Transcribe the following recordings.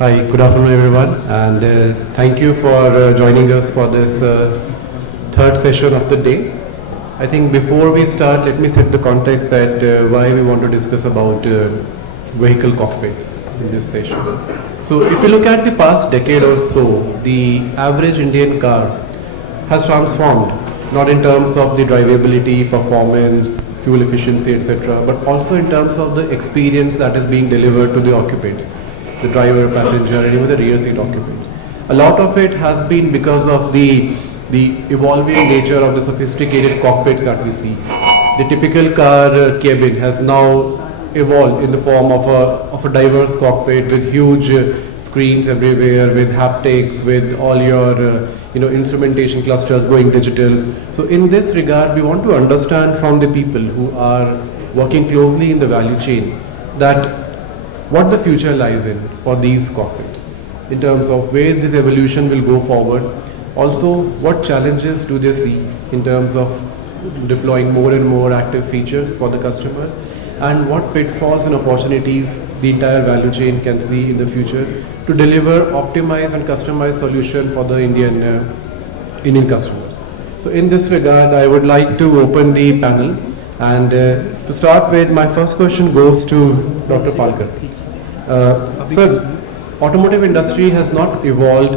Hi, good afternoon everyone, and thank you for joining us for this third session of the day. I think before we start, let me set the context that why we want to discuss about vehicle cockpits in this session. So if you look at the past decade or so, the average Indian car has transformed, not in terms of the drivability, performance, fuel efficiency, etc., but also in terms of the experience that is being delivered to the occupants, the driver, passenger, and even the rear seat occupants. A lot of it has been because of the evolving nature of the sophisticated cockpits that we see. The typical car cabin has now evolved in the form of a diverse cockpit with huge screens everywhere, with haptics, with all your instrumentation clusters going digital. So in this regard, we want to understand from the people who are working closely in the value chain that what the future lies in for these cockpits in terms of where this evolution will go forward. Also, what challenges do they see in terms of deploying more and more active features for the customers, and what pitfalls and opportunities the entire value chain can see in the future to deliver optimized and customized solution for the Indian customers. So in this regard, I would like to open the panel, and to start with, my first question goes to Dr. Palkar. Sir, automotive industry has not evolved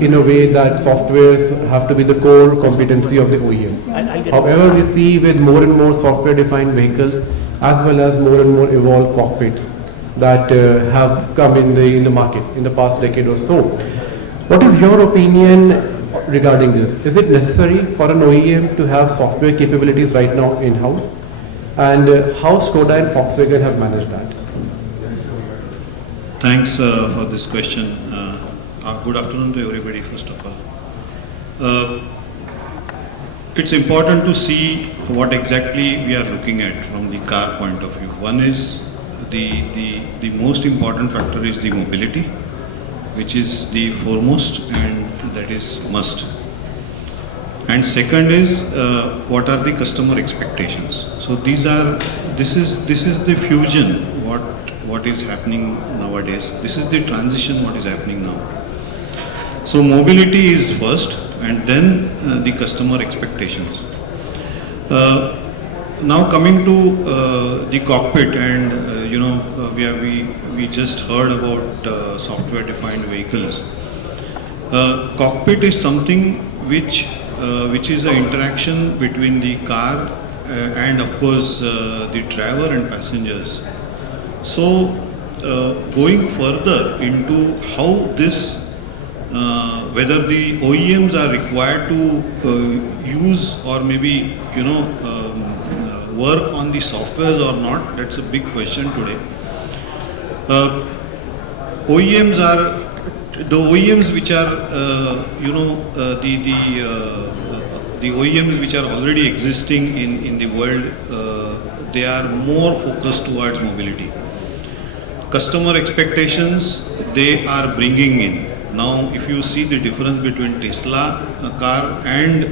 in a way that softwares have to be the core competency of the OEMs. However, we see with more and more software-defined vehicles as well as more and more evolved cockpits that have come in the market in the past decade or so. What is your opinion regarding this? Is it necessary for an OEM to have software capabilities right now in-house? And how Skoda and Volkswagen have managed that? Thanks for this question. Good afternoon to everybody, first of all. It's important to see what exactly we are looking at from the car point of view. One is the most important factor is the mobility, which is the foremost, and that is must. And second is what are the customer expectations. So this is the fusion what is happening nowadays. This is the transition what is happening now. So mobility is first, and then the customer expectations. Now coming to the cockpit, and we just heard about software-defined vehicles. Cockpit is something which is an interaction between the car and of course the driver and passengers. So going further into how this, whether the OEMs are required to use or maybe work on the softwares or not, that's a big question today. The OEMs which are the OEMs which are already existing in the world, they are more focused towards mobility. Customer expectations they are bringing in. Now if you see the difference between Tesla car and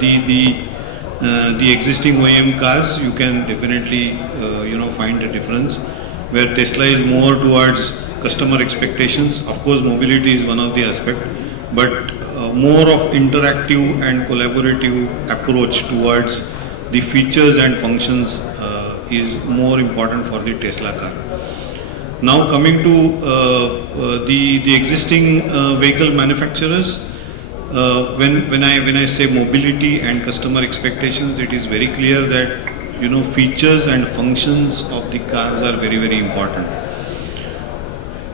the existing OEM cars, you can definitely find a difference, where Tesla is more towards customer expectations. Of course mobility is one of the aspect, but more of interactive and collaborative approach towards the features and functions is more important for the Tesla car. Now coming to the existing vehicle manufacturers, when I say mobility and customer expectations, it is very clear that features and functions of the cars are very, very important.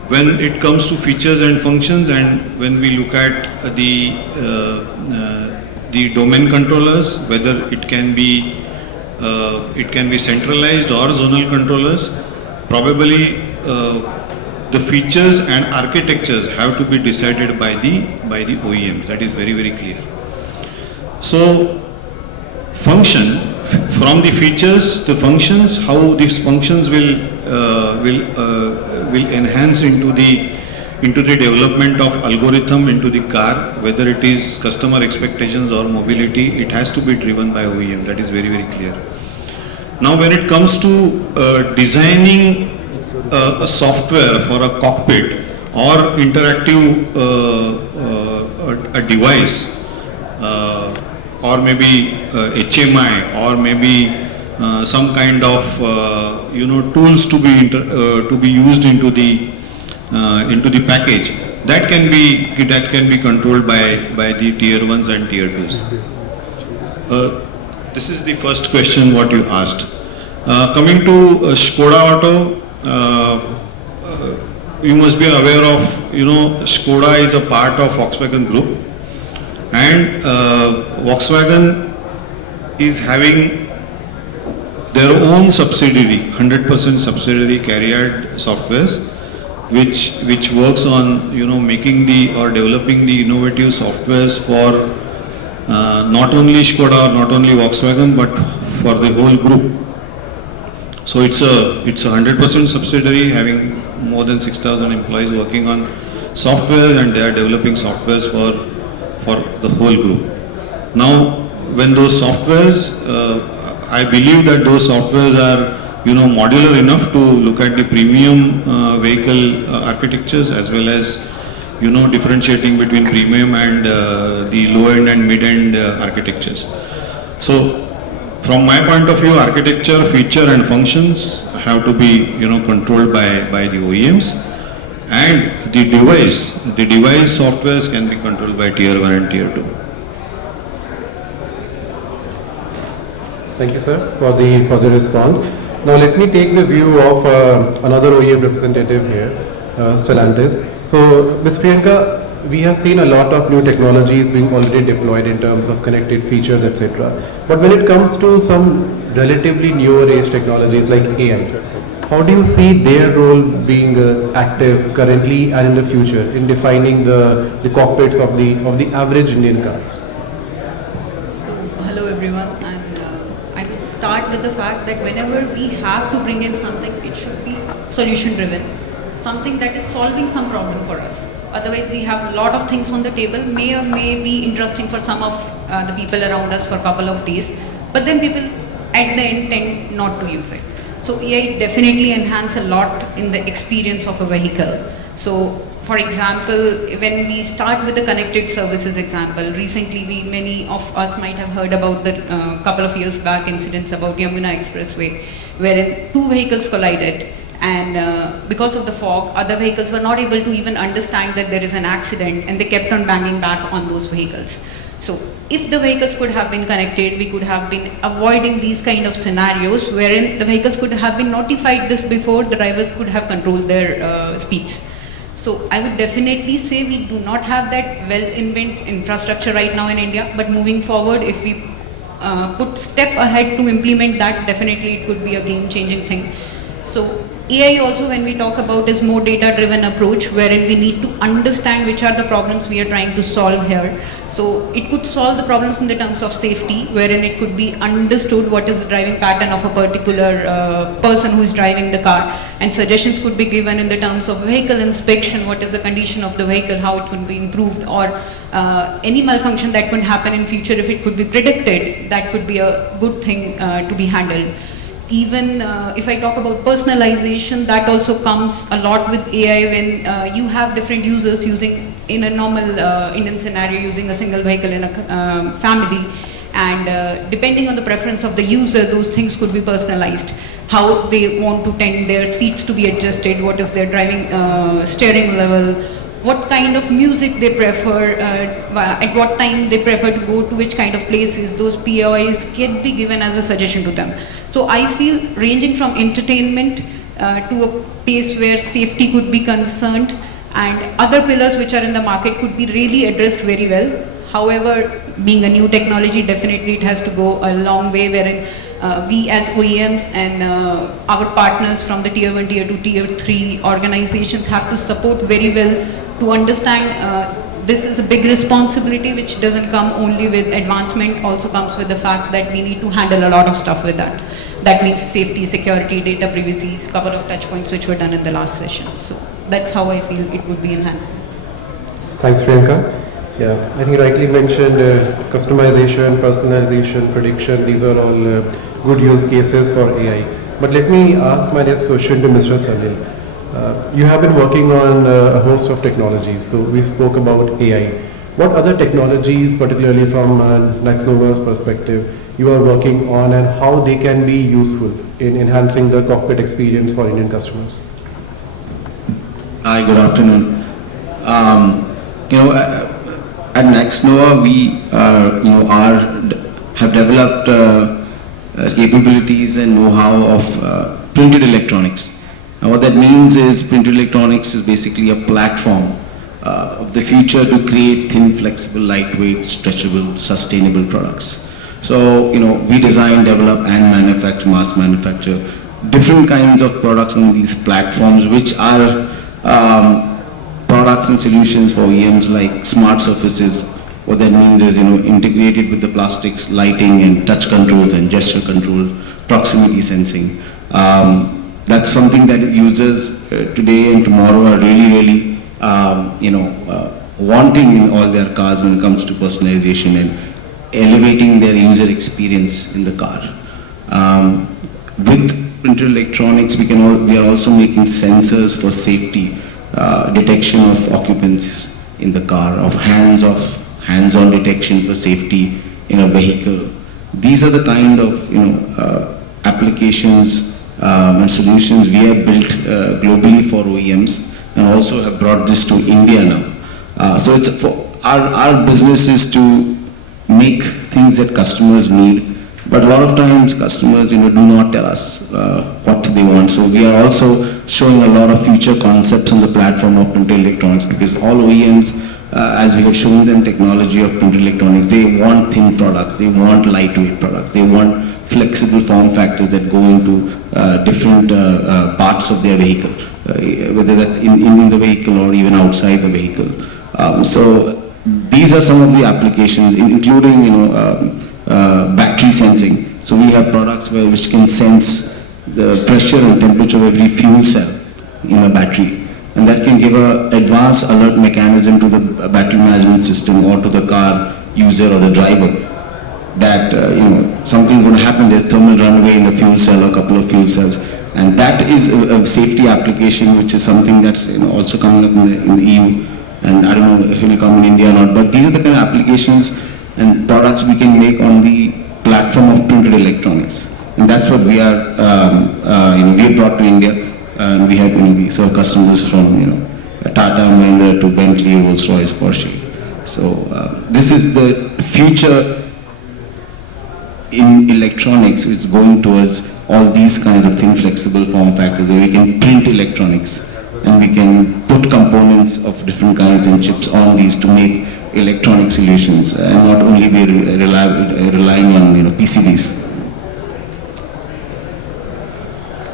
When it comes to features and functions, and when we look at the domain controllers, whether it can be centralized or zonal controllers, probably the features and architectures have to be decided by the OEMs. That is very, very clear. So function, from the features, the functions, how these functions will enhance into the development of algorithm into the car, whether it is customer expectations or mobility, it has to be driven by OEM. That is very, very clear. Now when it comes to designing a software for a cockpit, or interactive a device, or maybe HMI, or maybe some kind of tools to be used into the package, that can be controlled by the tier 1s and tier 2s. This is the first question what you asked. Coming to Skoda Auto, you must be aware of, Skoda is a part of Volkswagen Group, and Volkswagen is having their own subsidiary, 100% subsidiary CARIAD softwares, which works on making or developing the innovative softwares for not only Skoda, not only Volkswagen, but for the whole group. So it's a 100% subsidiary having more than 6,000 employees working on software, and they are developing softwares for the whole group. Now, when those softwares, I believe that those softwares are modular enough to look at the premium vehicle architectures, as well as differentiating between premium and the low end and mid end architectures. So from my point of view, architecture, feature and functions have to be controlled by the OEMs, and the device softwares can be controlled by tier 1 and tier 2. Thank you, sir, for the response. Now let me take the view of another OEM representative here, Stellantis. So, Ms. Priyanka, we have seen a lot of new technologies being already deployed in terms of connected features, etc. But when it comes to some relatively newer age technologies like AM, how do you see their role being active currently and in the future in defining the cockpits of the average Indian car? So, hello everyone, and I would start with the fact that whenever we have to bring in something, it should be solution driven, something that is solving some problem for us. Otherwise, we have a lot of things on the table, may or may be interesting for some of the people around us for a couple of days, but then people at the end tend not to use it. So AI definitely enhance a lot in the experience of a vehicle. So for example, when we start with the connected services example, recently many of us might have heard about the couple of years back incidents about Yamuna Expressway, wherein two vehicles collided. And because of the fog, other vehicles were not able to even understand that there is an accident, and they kept on banging back on those vehicles. So if the vehicles could have been connected, we could have been avoiding these kind of scenarios wherein the vehicles could have been notified this before, the drivers could have controlled their speeds. So I would definitely say we do not have that well-invented infrastructure right now in India, but moving forward, if we put step ahead to implement that, definitely it could be a game-changing thing. So AI also, when we talk about, is more data-driven approach, wherein we need to understand which are the problems we are trying to solve here. So it could solve the problems in the terms of safety, wherein it could be understood what is the driving pattern of a particular person who is driving the car, and suggestions could be given in the terms of vehicle inspection, what is the condition of the vehicle, how it could be improved, or any malfunction that could happen in future. If it could be predicted, that could be a good thing to be handled. Even if I talk about personalization, that also comes a lot with AI when you have different users using, in a normal Indian scenario, using a single vehicle in a family, and depending on the preference of the user, those things could be personalized. How they want to tend their seats to be adjusted, what is their driving steering level, what kind of music they prefer, at what time they prefer to go to which kind of places, those POIs can be given as a suggestion to them. So I feel ranging from entertainment to a place where safety could be concerned, and other pillars which are in the market could be really addressed very well. However, being a new technology, definitely it has to go a long way, wherein we as OEMs and our partners from the tier 1, tier 2, tier 3 organizations have to support very well to understand this is a big responsibility which doesn't come only with advancement, also comes with the fact that we need to handle a lot of stuff with that. That means safety, security, data privacy, a couple of touch points which were done in the last session. So that's how I feel it would be enhanced. Thanks, Priyanka. Yeah, I think you rightly mentioned customization, personalization, prediction. These are all good use cases for AI. But let me ask my next question to Mr. Salil. You have been working on a host of technologies. So we spoke about AI. What other technologies, particularly from Naxnova's perspective, you are working on and how they can be useful in enhancing the cockpit experience for Indian customers? Hi, good afternoon. At Naxnova, we have developed capabilities and know-how of printed electronics. Now, what that means is printed electronics is basically a platform of the future to create thin, flexible, lightweight, stretchable, sustainable products. So, we design, develop, and manufacture, mass manufacture different kinds of products on these platforms, which are products and solutions for OEMs like smart surfaces. What that means is, integrated with the plastics, lighting and touch controls and gesture control, proximity sensing. That's something that users today and tomorrow are really, wanting in all their cars when it comes to personalization and elevating their user experience in the car. With printed electronics, we are also making sensors for safety, detection of occupants in the car, of hands-on detection for safety in a vehicle. These are the kind of applications and solutions we have built globally for OEMs, and also have brought this to India now. So it's for our business is to make things that customers need, but a lot of times customers do not tell us what they want. So we are also showing a lot of future concepts on the platform of printed electronics, because all OEMs, as we have shown them technology of printed electronics, they want thin products, they want lightweight products, they want flexible form factors that go into different parts of their vehicle, whether that's in the vehicle or even outside the vehicle. So these are some of the applications, including battery sensing. So we have products which can sense the pressure and temperature of every fuel cell in a battery, and that can give an advanced alert mechanism to the battery management system or to the car user or the driver that something's going to happen. There's thermal runaway in the fuel cell or a couple of fuel cells, and that is a safety application, which is something that's also coming up in the EU, and I don't know if it will come in India or not. But these are the kind of applications and products we can make on the platform of printed electronics, and that's what we are we have brought to India, and we have we serve customers from Tata, Mahindra to Bentley, Rolls-Royce, Porsche. So this is the future in electronics, which is going towards all these kinds of thin, flexible form factors where we can print electronics and we can put components of different kinds and chips on these to make electronic solutions and not only be relying on PCBs.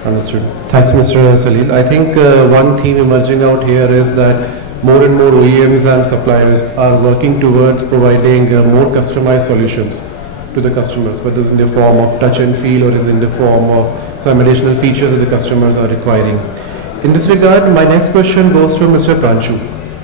Understood. Thanks, Mr. Salil. I think one theme emerging out here is that more and more OEMs and suppliers are working towards providing more customized solutions to the customers, whether it's in the form of touch and feel or is in the form of some additional features that the customers are requiring. In this regard, my next question goes to Mr. Pranchu.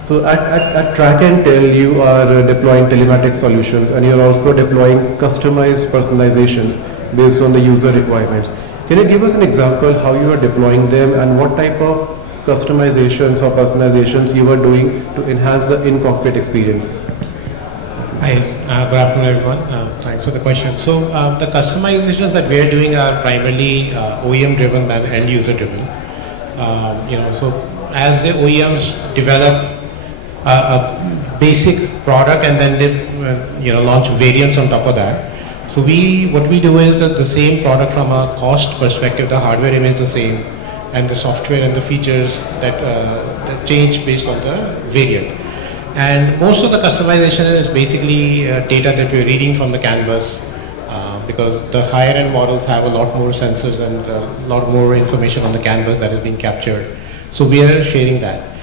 So at Track and Tell, you are deploying telematics solutions, and you're also deploying customized personalizations based on the user requirements. Can you give us an example how you are deploying them and what type of customizations or personalizations you are doing to enhance the in-cockpit experience? Hi, good afternoon everyone. Thanks for the question. So the customizations that we are doing are primarily OEM driven and end user driven. So as the OEMs develop a basic product and then they launch variants on top of that. So what we do is that the same product from a cost perspective, the hardware remains the same, and the software and the features that change based on the variant. And most of the customization is basically data that we're reading from the canvas, because the higher end models have a lot more sensors and a lot more information on the canvas that is being captured. So we are sharing that.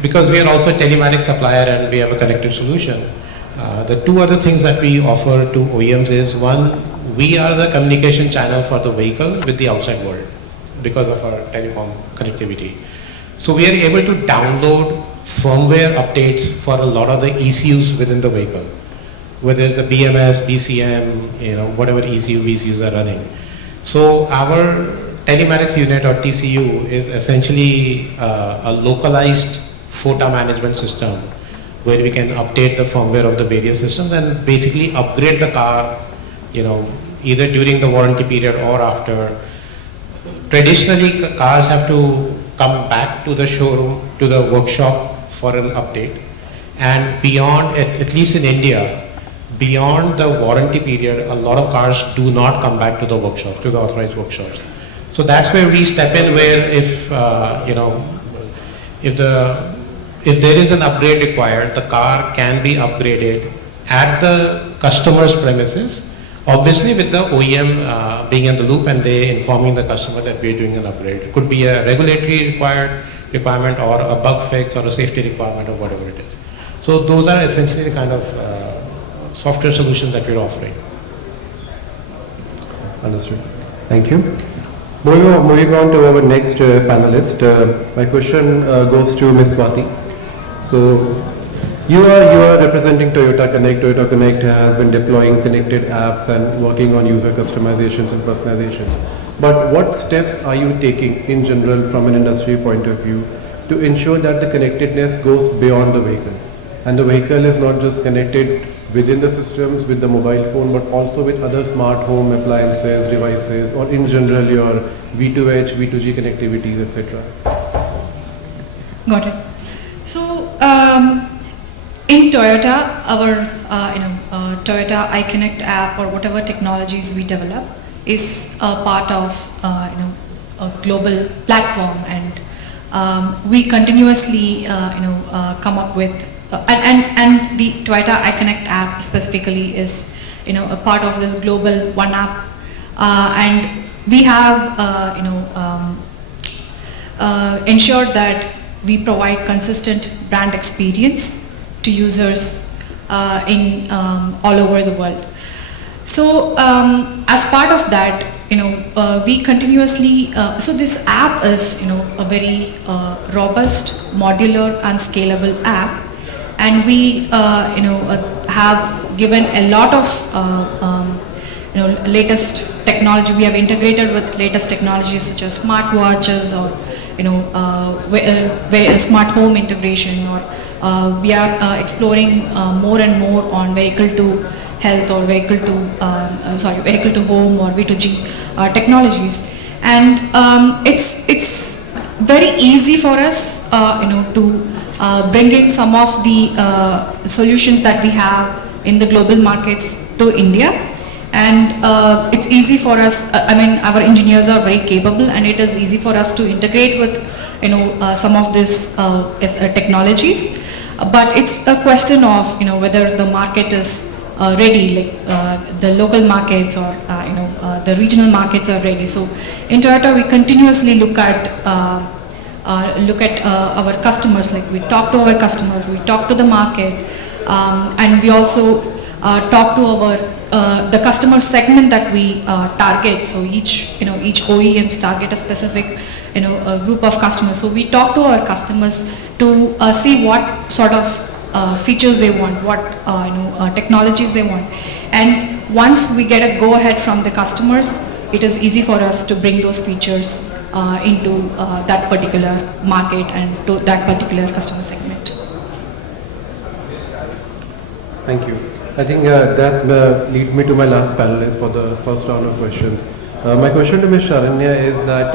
Because we are also a telematics supplier and we have a connected solution. The two other things that we offer to OEMs is, one, we are the communication channel for the vehicle with the outside world because of our telecom connectivity. So we are able to download firmware updates for a lot of the ECUs within the vehicle, whether it's the BMS, BCM, whatever ECU VCUs are running. So our telematics unit or TCU is essentially a localized FOTA management system where we can update the firmware of the various systems and basically upgrade the car, either during the warranty period or after. Traditionally, cars have to come back to the showroom, to the workshop for an update. And beyond, at least in India, beyond the warranty period, a lot of cars do not come back to the workshop, to the authorized workshops. So that's where we step in, where if there is an upgrade required, the car can be upgraded at the customer's premises, obviously with the OEM being in the loop and they informing the customer that we're doing an upgrade. It could be a regulatory requirement or a bug fix or a safety requirement or whatever it is. So those are essentially the kind of software solutions that we're offering. Understood. Thank you. Moving on to our next panelist. My question goes to Ms. Swati. So you are representing Toyota Connect. Toyota Connect has been deploying connected apps and working on user customizations and personalizations. But what steps are you taking in general from an industry point of view to ensure that the connectedness goes beyond the vehicle? And the vehicle is not just connected within the systems with the mobile phone, but also with other smart home appliances, devices, or in general your V2H, V2G connectivities, etc. Got it. So in Toyota, our Toyota iConnect app or whatever technologies we develop is a part of a global platform, and we continuously come up with and the Toyota iConnect app specifically is a part of this global one app, and we have ensured that we provide consistent brand experience to users in all over the world. So as part of that, we continuously, so this app is a very robust, modular and scalable app, and we have given a lot of latest technology. We have integrated with latest technologies such as smartwatches or smart home integration, or we are exploring more and more on vehicle to health or vehicle to home or V2G technologies, and it's very easy for us to bring in some of the solutions that we have in the global markets to India, and it's easy for us. Our engineers are very capable, and it is easy for us to integrate with some of these technologies. But it's a question of whether the market is ready, like the local markets or the regional markets are ready. So in Toyota, we continuously look at our customers. Like we talk to our customers, we talk to the market, and we also talk to the customer segment that we target. So each OEMs target a specific a group of customers. So we talk to our customers to see what sort of features they want, what technologies they want, and once we get a go ahead from the customers, it is easy for us to bring those features into that particular market and to that particular customer segment. Thank you. I think that leads me to my last panelist for the first round of questions. My question to Ms. Sharanya is that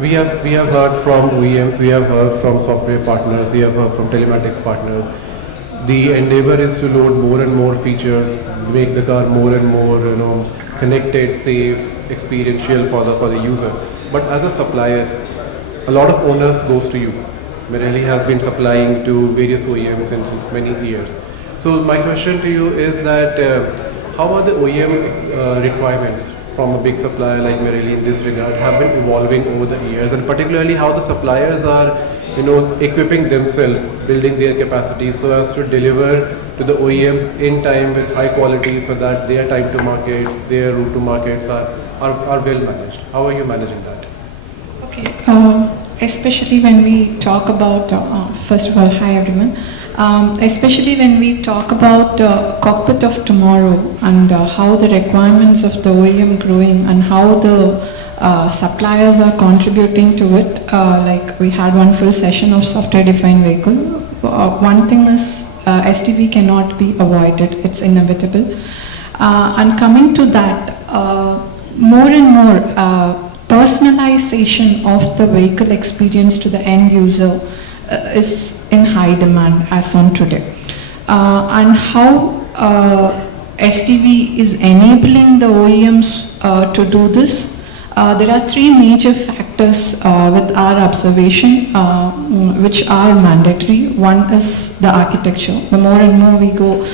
we have heard from OEMs, we have heard from software partners, we have heard from telematics partners. The endeavor is to load more and more features, make the car more and more connected, safe, experiential for the user. But as a supplier, a lot of onus goes to you. Marelli has been supplying to various OEMs since many years. So my question to you is that how are the OEM requirements from a big supplier like Marelli in this regard have been evolving over the years, and particularly how the suppliers are equipping themselves, building their capacity so as to deliver to the OEMs in time with high quality, so that their time to markets, their route to markets are well managed. How are you managing that? Okay, especially when we talk about, first of all, hi everyone. Especially when we talk about cockpit of tomorrow and how the requirements of the OEM growing and how the suppliers are contributing to it. Like we had one full session of software-defined vehicle. One thing is SDV cannot be avoided; it's inevitable. And coming to that, more and more personalization of the vehicle experience to the end user is in high demand as on today. And how SDV is enabling the OEMs to do this. There are three major factors with our observation which are mandatory. One is the architecture. The more and more we go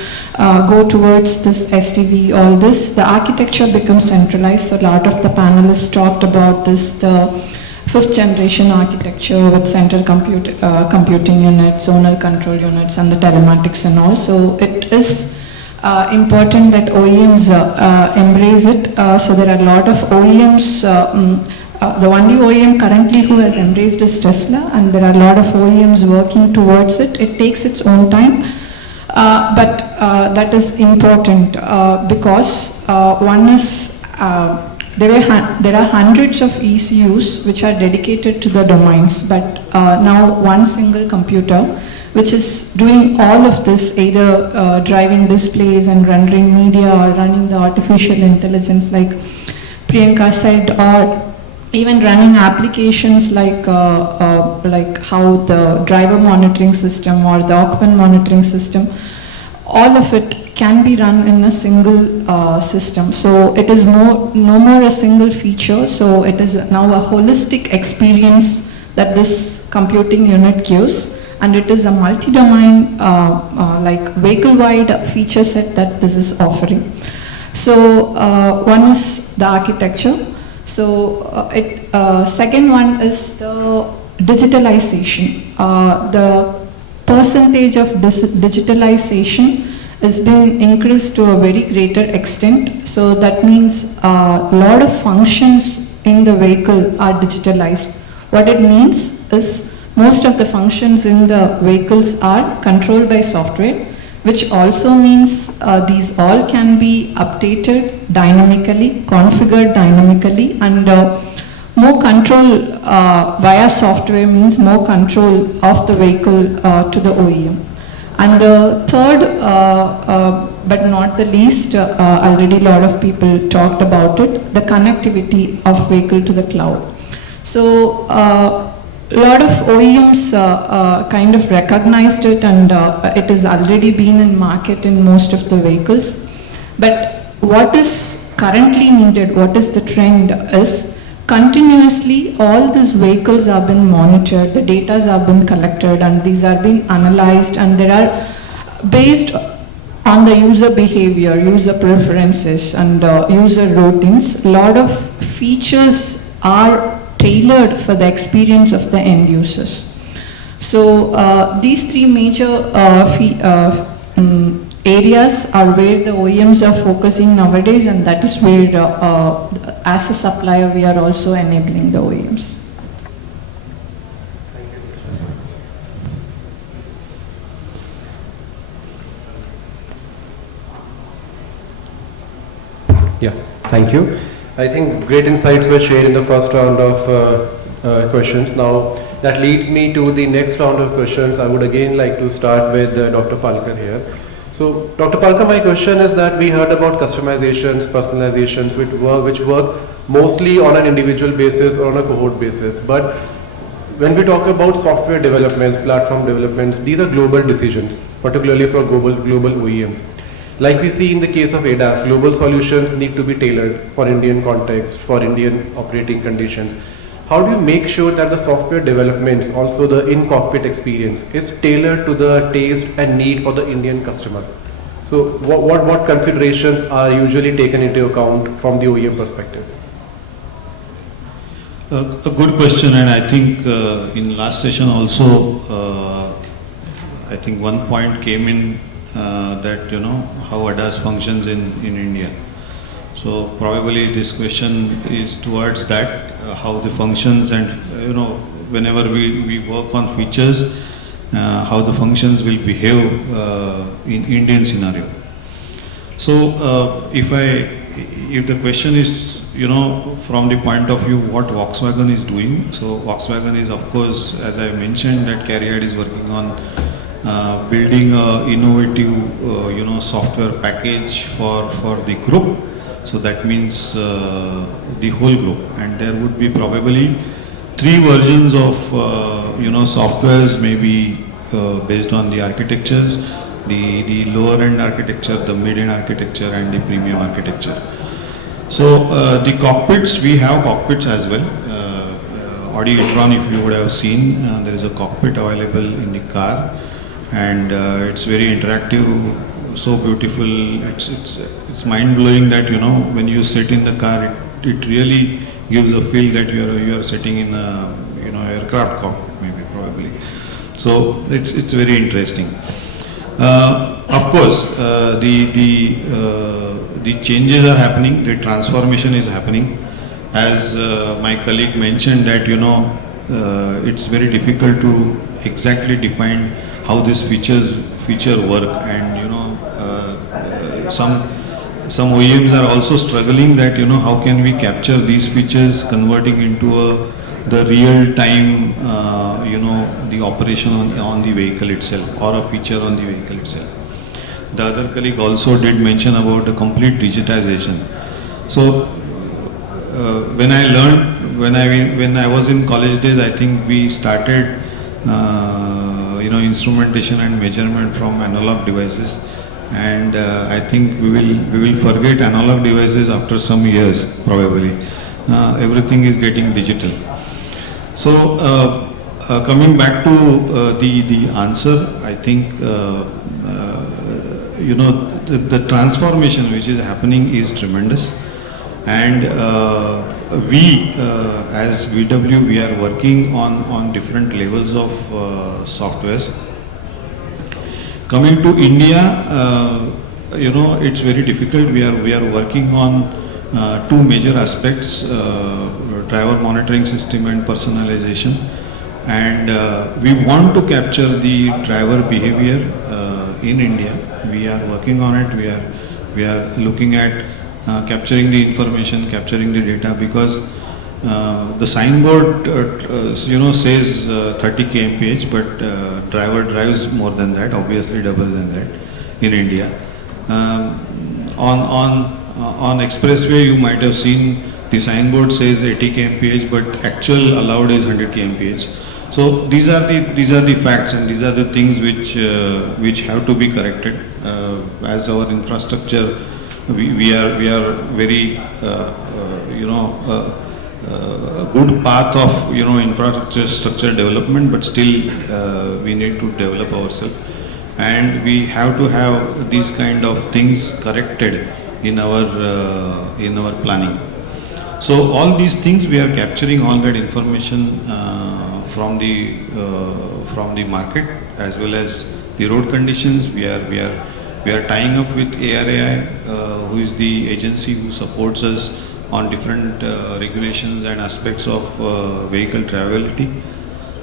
towards this SDV, all this, the architecture becomes centralized. So a lot of the panelists talked about this, the 5th generation architecture with central computing units, zonal control units and the telematics and all. So it is important that OEMs embrace it. So there are a lot of OEMs, the only OEM currently who has embraced is Tesla, and there are a lot of OEMs working towards it. It takes its own time, but that is important because one is there are hundreds of ECUs which are dedicated to the domains, but now one single computer which is doing all of this, either driving displays and rendering media or running the artificial intelligence like Priyanka said, or even running applications like how the driver monitoring system or the occupant monitoring system, all of it can be run in a single system. So it is no more a single feature, so it is now a holistic experience that this computing unit gives. And it is a multi-domain, like vehicle-wide feature set that this is offering. So one is the architecture. So second one is the digitalization. The percentage of digitalization has been increased to a very greater extent. So that means a lot of functions in the vehicle are digitalized. What it means is most of the functions in the vehicles are controlled by software, which also means these all can be updated dynamically, configured dynamically, and more control via software means more control of the vehicle to the OEM. And the third, but not the least, already a lot of people talked about it, the connectivity of vehicle to the cloud. So a lot of OEMs kind of recognized it, and it has already been in market in most of the vehicles. But what is currently needed, what is the trend is continuously all these vehicles have been monitored, the data have been collected, and these are being analyzed, and there are based on the user behavior, user preferences and user routines, a lot of features are tailored for the experience of the end users. So these three major areas are where the OEMs are focusing nowadays, and that is where as a supplier we are also enabling the OEMs. Yeah, thank you. I think great insights were shared in the first round of questions. Now, that leads me to the next round of questions. I would again like to start with Dr. Palkar here. So, Dr. Palkar, my question is that we heard about customizations, personalizations, which work mostly on an individual basis or on a cohort basis. But when we talk about software developments, platform developments, these are global decisions, particularly for global OEMs. Like we see in the case of ADAS, global solutions need to be tailored for Indian context, for Indian operating conditions. How do you make sure that the software developments, also the in-cockpit experience, is tailored to the taste and need for the Indian customer? So what considerations are usually taken into account from the OEM perspective? A good question, and I think in last session also, I think one point came in that how ADAS functions in India. So probably this question is towards that, how the functions, and whenever we work on features, how the functions will behave in Indian scenario. So if the question is, from the point of view what Volkswagen is doing, so Volkswagen is, of course, as I mentioned, that CARIAD is working on building a innovative, software package for the group. So that means the whole group, and there would be probably 3 versions of, softwares, maybe based on the architectures, the lower end architecture, the mid end architecture, and the premium architecture. So the cockpits, we have cockpits as well. Audi e-tron, if you would have seen, there is a cockpit available in the car, and it's very interactive, so beautiful. It's mind blowing that when you sit in the car, it really gives a feel that you are sitting in a aircraft cockpit, maybe probably. So it's very interesting. Of course, the changes are happening, the transformation is happening. As my colleague mentioned that, it's very difficult to exactly define how these feature work, and some OEMs are also struggling that, how can we capture these features converting into the real time, the operation on the vehicle itself, or a feature on the vehicle itself. The other colleague also did mention about the complete digitization. So when I was in college days, I think we started instrumentation and measurement from analog devices, and I think we will forget analog devices after some years probably. Everything is getting digital. So coming back to the answer, I think the transformation which is happening is tremendous, and we as VW, we are working on different levels of softwares. Coming to India, it's very difficult. We are working on 2 major aspects: driver monitoring system and personalization. And we want to capture the driver behavior in India. We are working on it. We are looking at capturing the information, capturing the data, because the signboard says 30 kmph, but driver drives more than that, obviously double than that in India. On expressway, you might have seen the signboard says 80 kmph, but actual allowed is 100 kmph. So these are the facts, and these are the things which have to be corrected. As our infrastructure, we are very good path of infrastructure development, but still we need to develop ourselves, and we have to have these kind of things corrected in our planning. So all these things, we are capturing all that information from the market as well as the road conditions. We are tying up with ARAI, who is the agency who supports us on different regulations and aspects of vehicle drivability.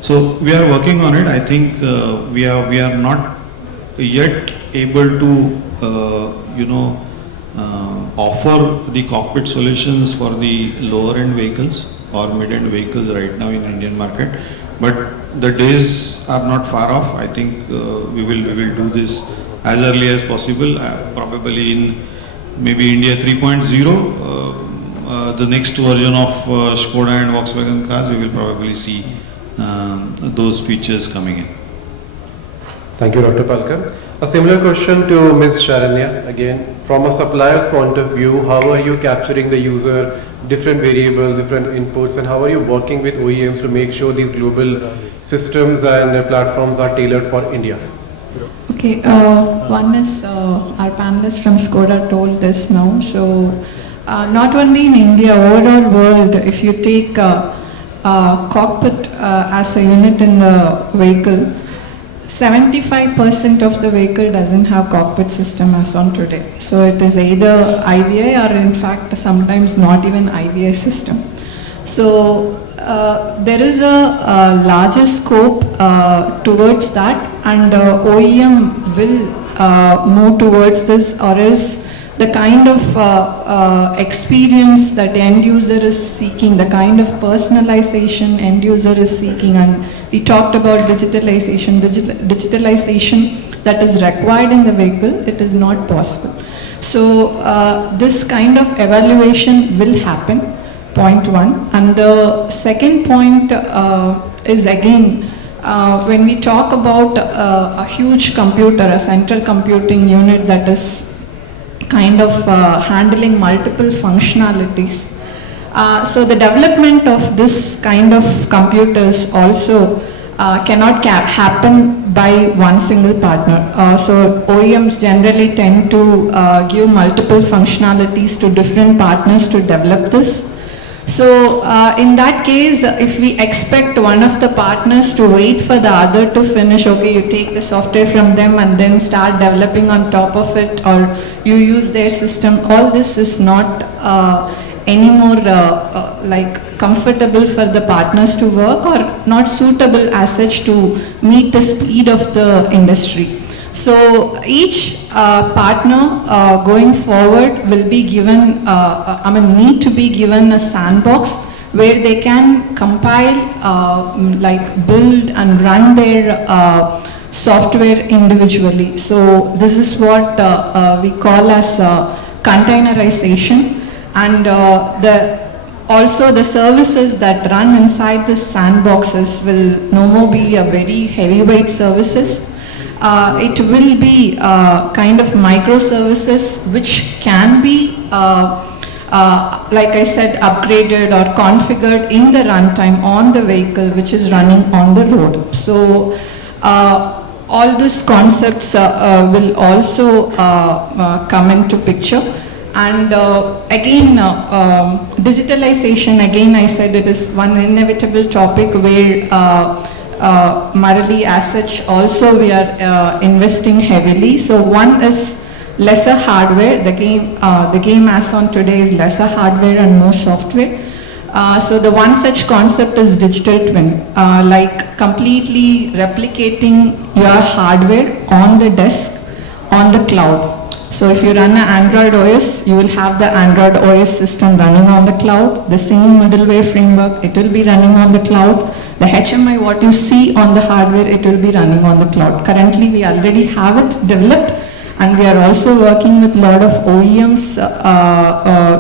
So we are working on it. I think we are not yet able to offer the cockpit solutions for the lower end vehicles or mid end vehicles right now in Indian market, but the days are not far off. I think we will do this as early as possible, probably in maybe India 3.0, the next version of Skoda and Volkswagen cars. We will probably see those features coming in. Thank you, Dr. Palkar. A similar question to Ms. Sharanya. Again, from a supplier's point of view, how are you capturing the user, different variables, different inputs, and how are you working with OEMs to make sure these global systems and platforms are tailored for India? Okay, one is our panelist from Skoda told this now. So not only in India, overall world, if you take cockpit as a unit in the vehicle, 75% of the vehicle doesn't have cockpit system as on today. So it is either IVI or in fact sometimes not even IVI system. So there is a larger scope towards that, and OEM will move towards this, or else the kind of experience that the end user is seeking, the kind of personalization end user is seeking, and we talked about digitalization that is required in the vehicle, it is not possible. So this kind of evaluation will happen, point one. And the second point is again, when we talk about a huge computer, a central computing unit that is kind of handling multiple functionalities. So the development of this kind of computers also cannot happen by one single partner. So OEMs generally tend to give multiple functionalities to different partners to develop this. So in that case, if we expect one of the partners to wait for the other to finish, okay, you take the software from them and then start developing on top of it, or you use their system, all this is not anymore like comfortable for the partners to work, or not suitable as such to meet the speed of the industry. So each partner going forward will be given, need to be given a sandbox where they can compile, like build and run their software individually. So this is what we call as containerization, and also the services that run inside the sandboxes will no more be a very heavyweight services. It will be kind of microservices which can be, like I said, upgraded or configured in the runtime on the vehicle which is running on the road. So all these concepts will also come into picture. And again, digitalization, again I said it is one inevitable topic where Marelli as such also we are investing heavily. So one is lesser hardware. The game as on today is lesser hardware and more software. So the one such concept is digital twin, like completely replicating your hardware on the desk, on the cloud. So if you run an Android OS, you will have the Android OS system running on the cloud. The same middleware framework, it will be running on the cloud. The HMI, what you see on the hardware, it will be running on the cloud. Currently, we already have it developed, and we are also working with a lot of OEMs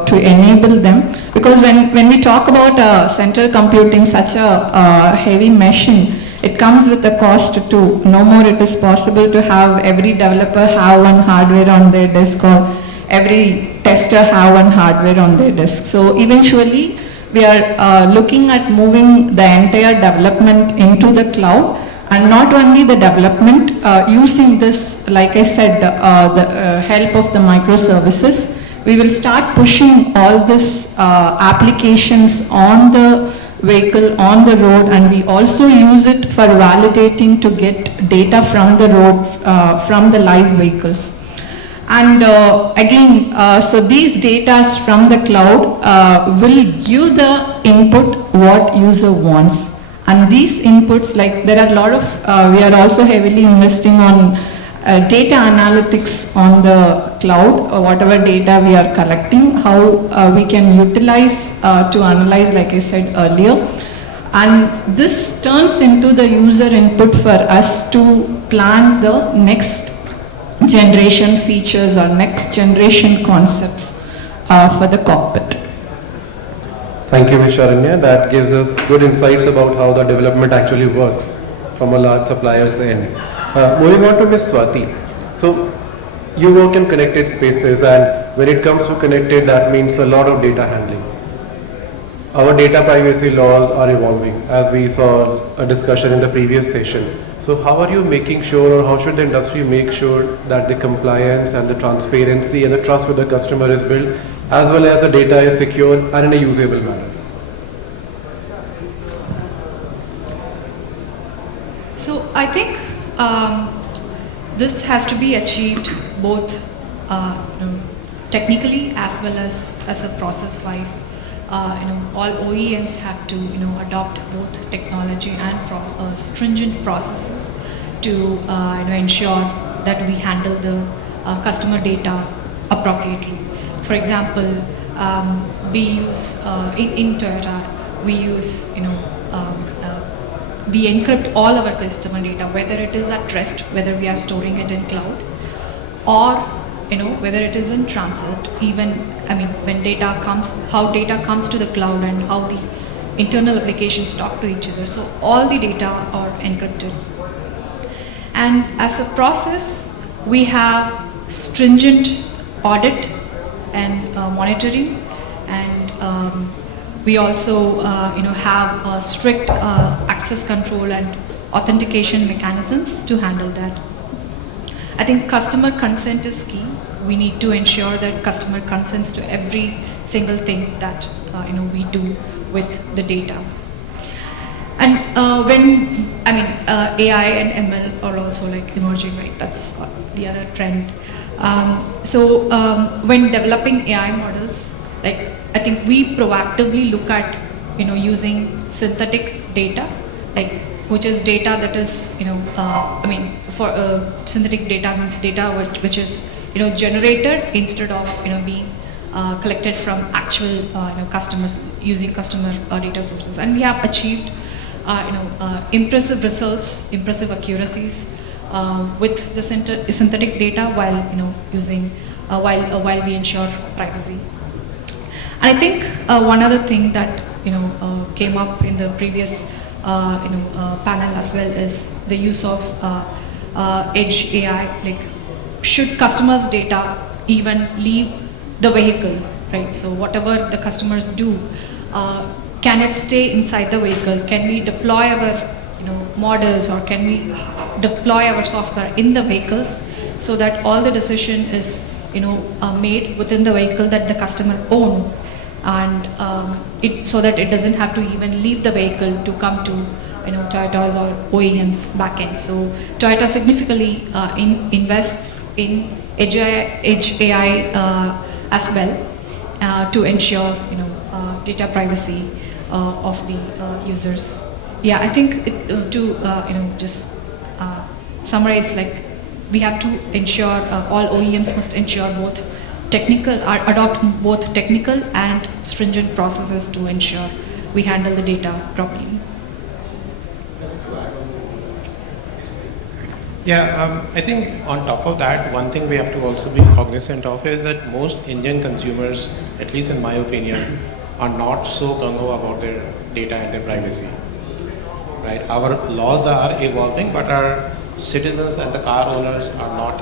to enable them. Because when we talk about central computing, such a heavy machine, it comes with a cost too. No more it is possible to have every developer have one hardware on their desk, or every tester have one hardware on their desk. So eventually, we are looking at moving the entire development into the cloud, and not only the development, using this, like I said, the help of the microservices, we will start pushing all these applications on the vehicle, on the road, and we also use it for validating to get data from the road, from the live vehicles. And again, so these data from the cloud will give the input what user wants. And these inputs, like there are a lot of, we are also heavily investing on data analytics on the cloud, whatever data we are collecting, how we can utilize to analyze, like I said earlier. And this turns into the user input for us to plan the next generation features or next generation concepts for the cockpit. Thank you, Ms. Sharanya. That gives us good insights about how the development actually works from a large supplier's end. Moving on to Ms. Swati. So, you work in connected spaces, and when it comes to connected, that means a lot of data handling. Our data privacy laws are evolving, as we saw a discussion in the previous session. So how are you making sure, or how should the industry make sure that the compliance and the transparency and the trust with the customer is built, as well as the data is secure and in a usable manner? So I think this has to be achieved both technically as well as a process-wise. all OEMs have to adopt both technology and stringent processes to ensure that we handle the customer data appropriately. For example, we use in Toyota, we use we encrypt all our customer data, whether it is at rest, whether we are storing it in cloud, or whether it is in transit. Even when data comes, how data comes to the cloud and how the internal applications talk to each other. So all the data are encrypted. And as a process, we have stringent audit and monitoring, and we also have strict access control and authentication mechanisms to handle that. I think customer consent is key. We need to ensure that customer consents to every single thing that we do with the data. And AI and ML are also emerging, right? That's the other trend. When developing AI models, I think we proactively look at using synthetic data, which is data that is synthetic data means data which is generated instead of being collected from actual customers using customer data sources, and we have achieved impressive results, impressive accuracies with the synthetic data while using while we ensure privacy. And I think one other thing that came up in the previous panel as well is the use of edge AI. Should customers' data even leave the vehicle, right? So whatever the customers do, can it stay inside the vehicle? Can we deploy our models, or can we deploy our software in the vehicles so that all the decision is made within the vehicle that the customer own, and so that it doesn't have to even leave the vehicle to come to Toyota's or OEM's backend. So Toyota significantly invests in edge AI as well to ensure data privacy of the users. Yeah, I think just summarize, we have to ensure all OEMs must ensure adopt both technical and stringent processes to ensure we handle the data properly. Yeah, I think on top of that, one thing we have to also be cognizant of is that most Indian consumers, at least in my opinion, are not so gung-ho about their data and their privacy. Right? Our laws are evolving, but our citizens and the car owners are not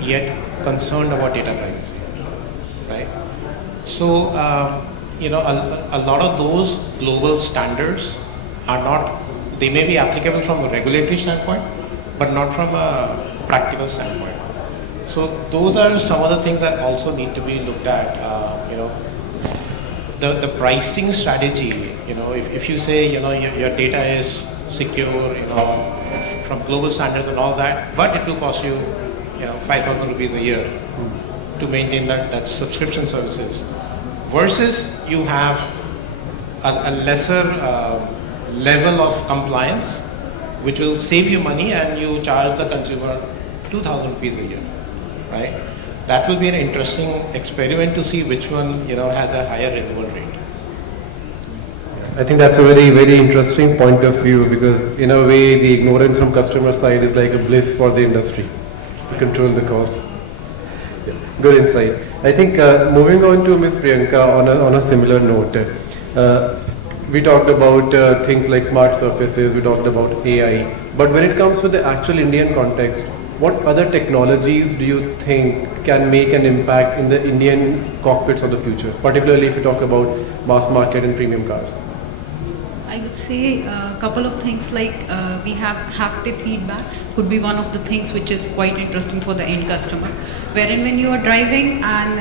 yet concerned about data privacy. Right? So, a lot of those global standards are not, they may be applicable from a regulatory standpoint, but not from a practical standpoint. So those are some of the things that also need to be looked at. The pricing strategy, if you say, your data is secure, from global standards and all that, but it will cost you, 5,000 rupees a year to maintain that subscription services, versus you have a lesser level of compliance, which will save you money, and you charge the consumer 2,000 rupees a year, right? That will be an interesting experiment to see which one, has a higher renewal rate. I think that's a very, very interesting point of view, because in a way the ignorance from customer side is like a bliss for the industry to control the cost. Yeah. Good insight. I think moving on to Ms. Priyanka on a similar note, we talked about things like smart surfaces, we talked about AI, but when it comes to the actual Indian context, what other technologies do you think can make an impact in the Indian cockpits of the future, particularly if you talk about mass market and premium cars? I would say a couple of things, like we have haptic feedbacks could be one of the things which is quite interesting for the end customer, wherein when you are driving, and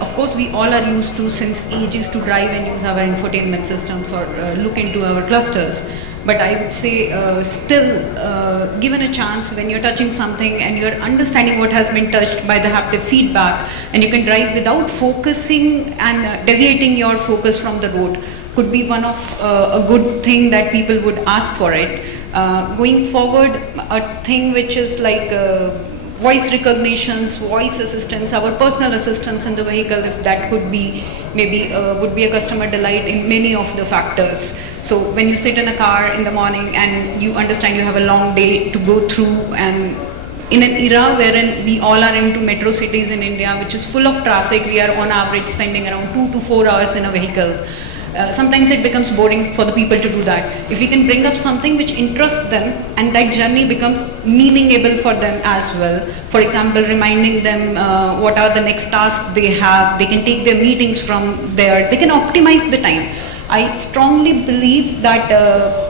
of course we all are used to since ages to drive and use our infotainment systems or look into our clusters, but I would say still given a chance, when you're touching something and you're understanding what has been touched by the haptic feedback, and you can drive without focusing and deviating your focus from the road, could be one of a good thing that people would ask for it. Going forward, a thing which is like voice recognitions, voice assistance, our personal assistants in the vehicle, if that could be, maybe would be a customer delight in many of the factors. So when you sit in a car in the morning and you understand you have a long day to go through, and in an era wherein we all are into metro cities in India, which is full of traffic, we are on average spending around 2 to 4 hours in a vehicle. Sometimes it becomes boring for the people to do that. If we can bring up something which interests them, and that journey becomes meaningable for them as well. For example, reminding them what are the next tasks they have, they can take their meetings from there, they can optimize the time. I strongly believe that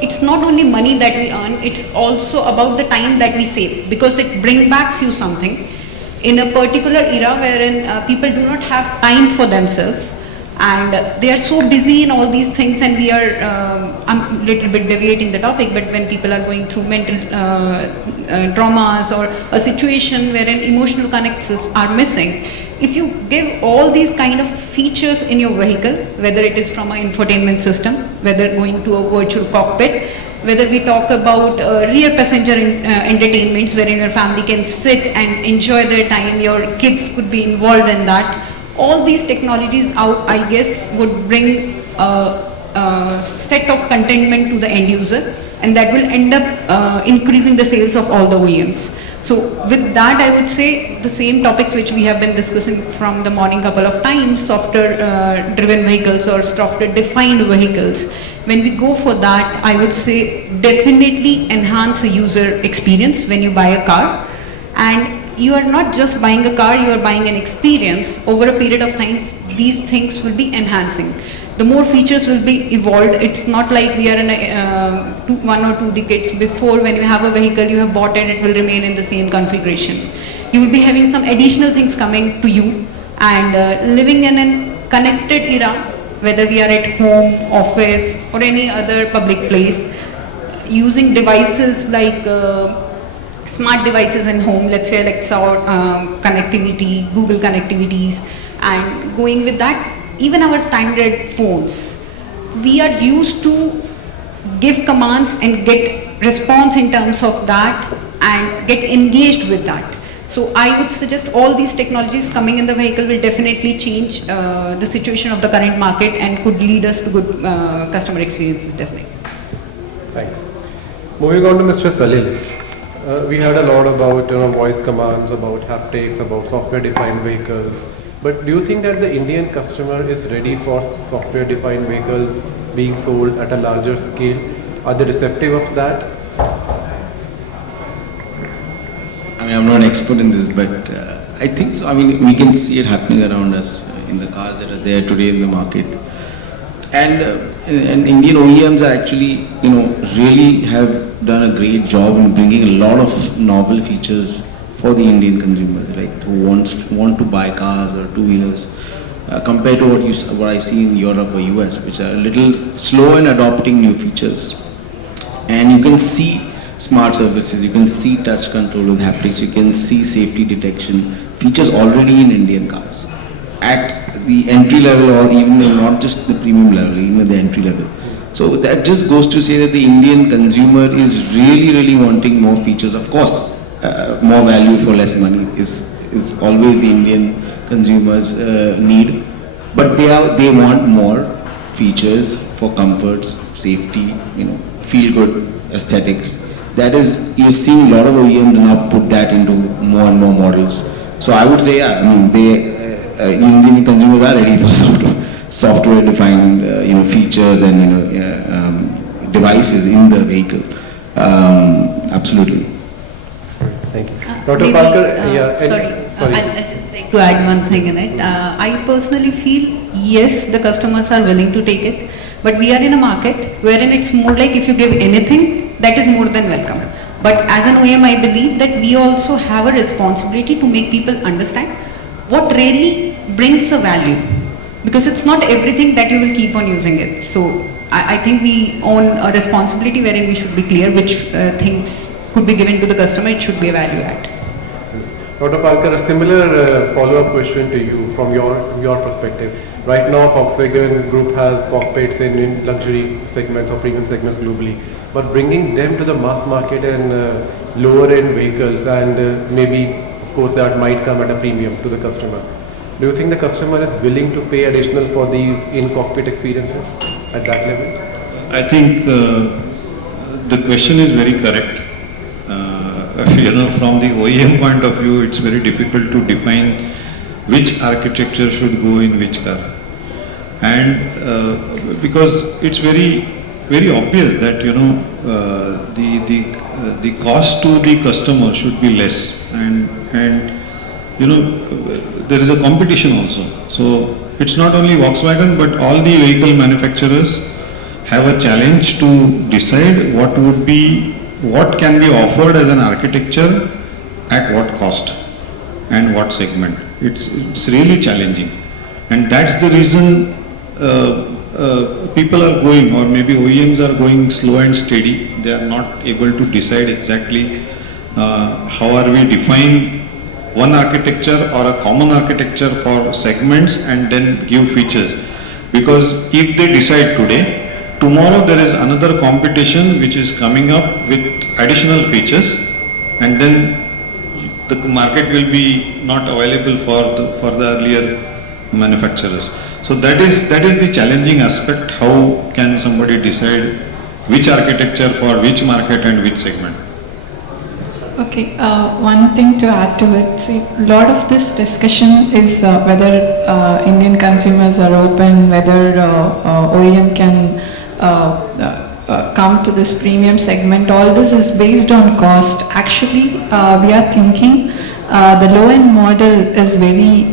it's not only money that we earn, it's also about the time that we save, because it brings back you something. In a particular era wherein people do not have time for themselves, and they are so busy in all these things, and we are, I'm a little bit deviating the topic, but when people are going through mental traumas or a situation wherein emotional connects are missing, if you give all these kind of features in your vehicle, whether it is from an infotainment system, whether going to a virtual cockpit, whether we talk about rear passenger entertainments wherein your family can sit and enjoy their time, your kids could be involved in that. All these technologies out, I guess, would bring a set of contentment to the end user, and that will end up increasing the sales of all the OEMs. So with that, I would say the same topics which we have been discussing from the morning couple of times, software driven vehicles or software defined vehicles. When we go for that, I would say definitely enhance the user experience when you buy a car. And you are not just buying a car, you are buying an experience. Over a period of time, these things will be enhancing. The more features will be evolved. It's not like we are in a 1 or 2 decades before. When you have a vehicle, you have bought it will remain in the same configuration. You will be having some additional things coming to you, and living in a connected era, whether we are at home, office or any other public place, using devices like smart devices in home, let's say Alexa connectivity, Google connectivities, and going with that, even our standard phones, we are used to give commands and get response in terms of that and get engaged with that. So I would suggest all these technologies coming in the vehicle will definitely change the situation of the current market and could lead us to good customer experiences, definitely. Thanks. Moving on to Mr. Salil. We heard a lot about voice commands, about haptics, about software-defined vehicles. But do you think that the Indian customer is ready for software-defined vehicles being sold at a larger scale? Are they receptive of that? I mean, I'm not an expert in this, but I think so. I mean, we can see it happening around us in the cars that are there today in the market. And Indian OEMs are actually, really have done a great job in bringing a lot of novel features for the Indian consumers, right, who want to buy cars or two-wheelers, compared to what I see in Europe or US, which are a little slow in adopting new features. And you can see smart services, you can see touch control with haptics, you can see safety detection features already in Indian cars at the entry level, or even not just the premium level, even at the entry level. So that just goes to say that the Indian consumer is really wanting more features. Of course, more value for less money is always the Indian consumers' need, but they want more features for comforts, safety, feel good aesthetics. That is, you're seeing a lot of OEMs now put that into more and more models. So I would say, yeah, I mean, Indian consumers are ready for software-defined, features and devices in the vehicle. Absolutely. Thank you. Dr. Parker, sorry. I'd just like to add one thing in it. I personally feel, yes, the customers are willing to take it, but we are in a market wherein it's more like if you give anything, that is more than welcome. But as an OEM, I believe that we also have a responsibility to make people understand what really brings a value, because it's not everything that you will keep on using it. So I think we own a responsibility wherein we should be clear which things could be given to the customer. It should be a value add. Dr. Palkar, a similar follow-up question to you from your perspective. Right now, Volkswagen Group has cockpits in luxury segments or premium segments globally, but bringing them to the mass market and lower-end vehicles, and maybe, of course, that might come at a premium to the customer. Do you think the customer is willing to pay additional for these in-cockpit experiences at that level? I think the question is very correct. From the OEM point of view, it's very difficult to define which architecture should go in which car, and because it's very obvious that the cost to the customer should be less, and there is a competition also. So it's not only Volkswagen, but all the vehicle manufacturers have a challenge to decide what can be offered as an architecture at what cost and what segment. It's really challenging, and that's the reason people are going, or maybe OEMs are going slow and steady. They are not able to decide exactly how are we define one architecture or a common architecture for segments and then give features. Because if they decide today, tomorrow there is another competition which is coming up with additional features, and then the market will be not available for the earlier manufacturers. So that is the challenging aspect. How can somebody decide which architecture for which market and which segment? Okay, one thing to add to it, see, a lot of this discussion is whether Indian consumers are open, whether OEM can come to this premium segment. All this is based on cost. Actually, we are thinking the low-end model is very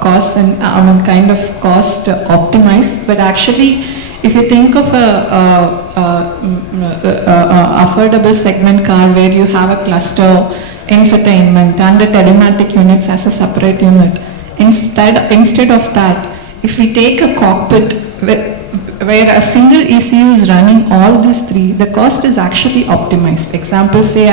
cost and kind of cost optimized, but actually if you think of a affordable segment car where you have a cluster, infotainment and the telematic units as a separate unit, instead of that, if we take a cockpit where a single ECU is running all these three, the cost is actually optimized. Example, say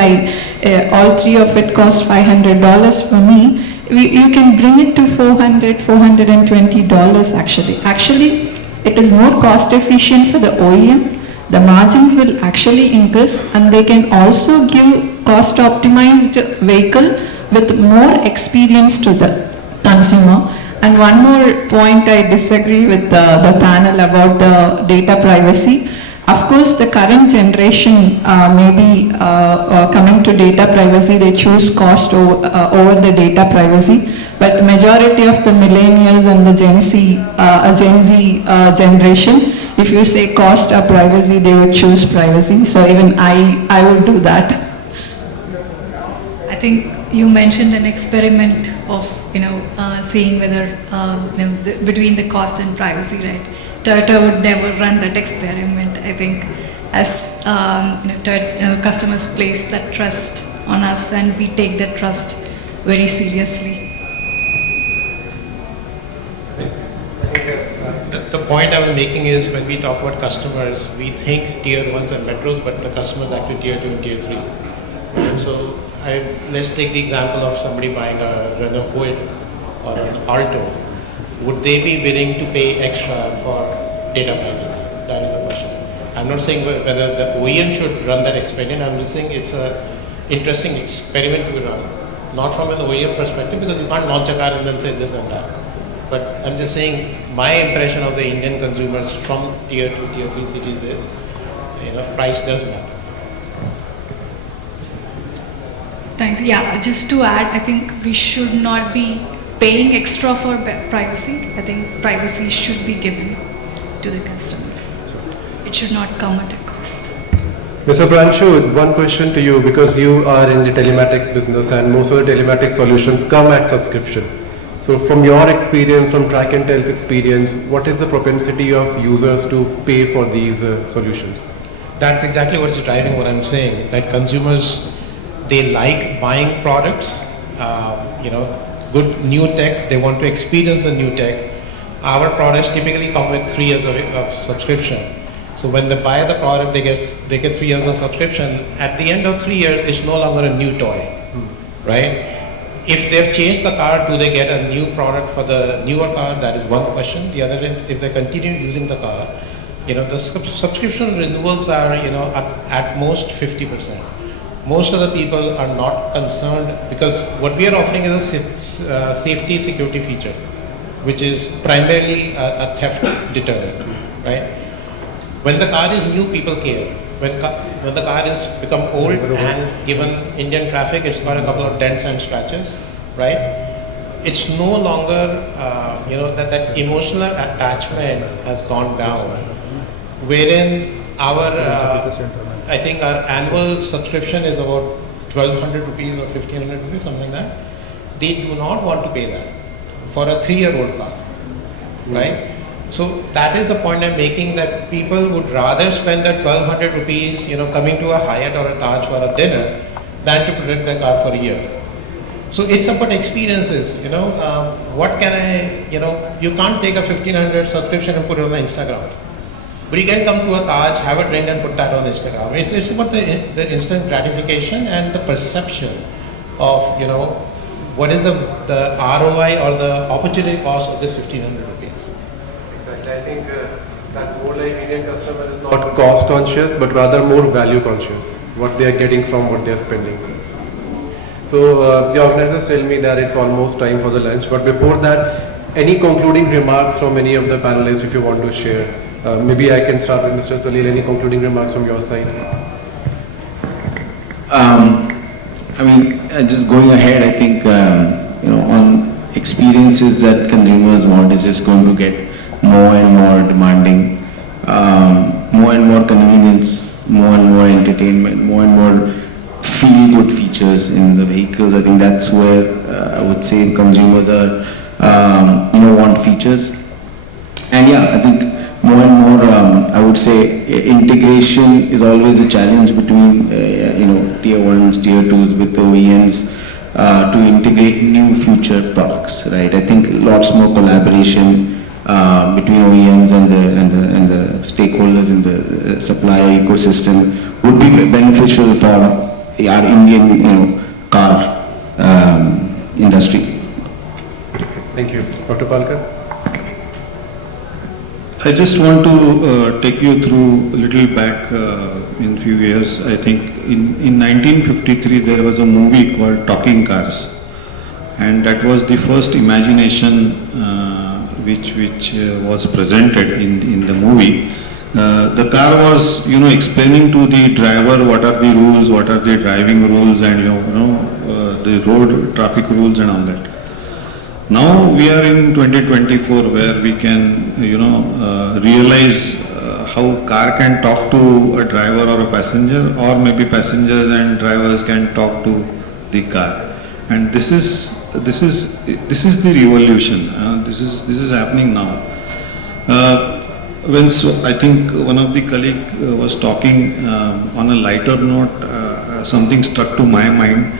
all three of it cost $500 for me, you can bring it to $420 actually. Actually, it is more cost efficient for the OEM. The margins will actually increase, and they can also give cost optimized vehicle with more experience to the consumer. And one more point, I disagree with the panel about the data privacy. Of course, the current generation may be coming to data privacy, they choose cost over the data privacy. But majority of the millennials and the Gen Z generation, if you say cost or privacy, they would choose privacy. So even I would do that. I think you mentioned an experiment of seeing whether between the cost and privacy, right? Toyota would never run that experiment. I think as customers place that trust on us, and we take that trust very seriously. The point I was making is, when we talk about customers, we think tier 1s and metros, but the customer is actually tier 2 and tier 3. Right? So let's take the example of somebody buying a Renault Kwid or an Alto. Would they be willing to pay extra for data privacy? That is the question. I'm not saying whether the OEM should run that experiment. I'm just saying it's an interesting experiment to run. Not from an OEM perspective, because you can't launch a car and then say this and that. But I'm just saying my impression of the Indian consumers from tier 2, tier 3 cities is, price does matter. Thanks. Yeah, just to add, I think we should not be paying extra for privacy. I think privacy should be given to the customers. It should not come at a cost. Mr. Pranshu, one question to you, because you are in the telematics business and most of the telematics solutions come at subscription. So from your experience, from Track and Tell's experience, what is the propensity of users to pay for these solutions? That's exactly what's driving what I'm saying, that consumers, they like buying products, good new tech, they want to experience the new tech. Our products typically come with 3 years of subscription. So when they buy the product, they get 3 years of subscription. At the end of 3 years, it's no longer a new toy, right? If they've changed the car, do they get a new product for the newer car? That is one question. The other is, if they continue using the car, the subscription renewals are, at most 50%. Most of the people are not concerned, because what we are offering is a safety security feature, which is primarily a theft deterrent, right? When the car is new, people care. When the car has become old and given Indian traffic, it's got a couple of dents and scratches, right? It's no longer, that emotional attachment has gone down, wherein I think our annual subscription is about 1,200 rupees or 1,500 rupees, something like that. They do not want to pay that for a 3-year-old car, right? So that is the point I'm making, that people would rather spend that 1,200 rupees, coming to a Hyatt or a Taj for a dinner than to protect their car for a year. So it's about experiences, what can I, you can't take a 1,500 subscription and put it on Instagram. But you can come to a Taj, have a drink and put that on Instagram. It's about the instant gratification and the perception of, what is the ROI or the opportunity cost of this 1,500 rupees. Exactly. I think that's more like Indian customer is not cost conscious, but rather more value conscious, what they are getting from what they are spending. So the organizers tell me that it's almost time for the lunch, but before that, any concluding remarks from any of the panelists if you want to share? Maybe I can start with Mr. Salil. Any concluding remarks from your side? Just going ahead, I think, on experiences that consumers want is just going to get more and more demanding, more and more convenience, more and more entertainment, more and more feel-good features in the vehicles. I think that's where I would say consumers are, want features. And yeah, I think more and more, I would say integration is always a challenge between, tier 1s, tier 2s with the OEMs to integrate new future products, right? I think lots more collaboration between OEMs and the stakeholders in the supplier ecosystem would be beneficial for our Indian, car industry. Thank you. Dr. Palkar? I just want to take you through a little back in few years. I think in 1953 there was a movie called Talking Cars, and that was the first imagination which was presented in the movie. The car was explaining to the driver what are the rules, what are the driving rules, and the road traffic rules and all that. Now we are in 2024 where we can realize how car can talk to a driver or a passenger, or maybe passengers and drivers can talk to the car, and this is the revolution. This is happening now. I think one of the colleague was talking on a lighter note, something struck to my mind.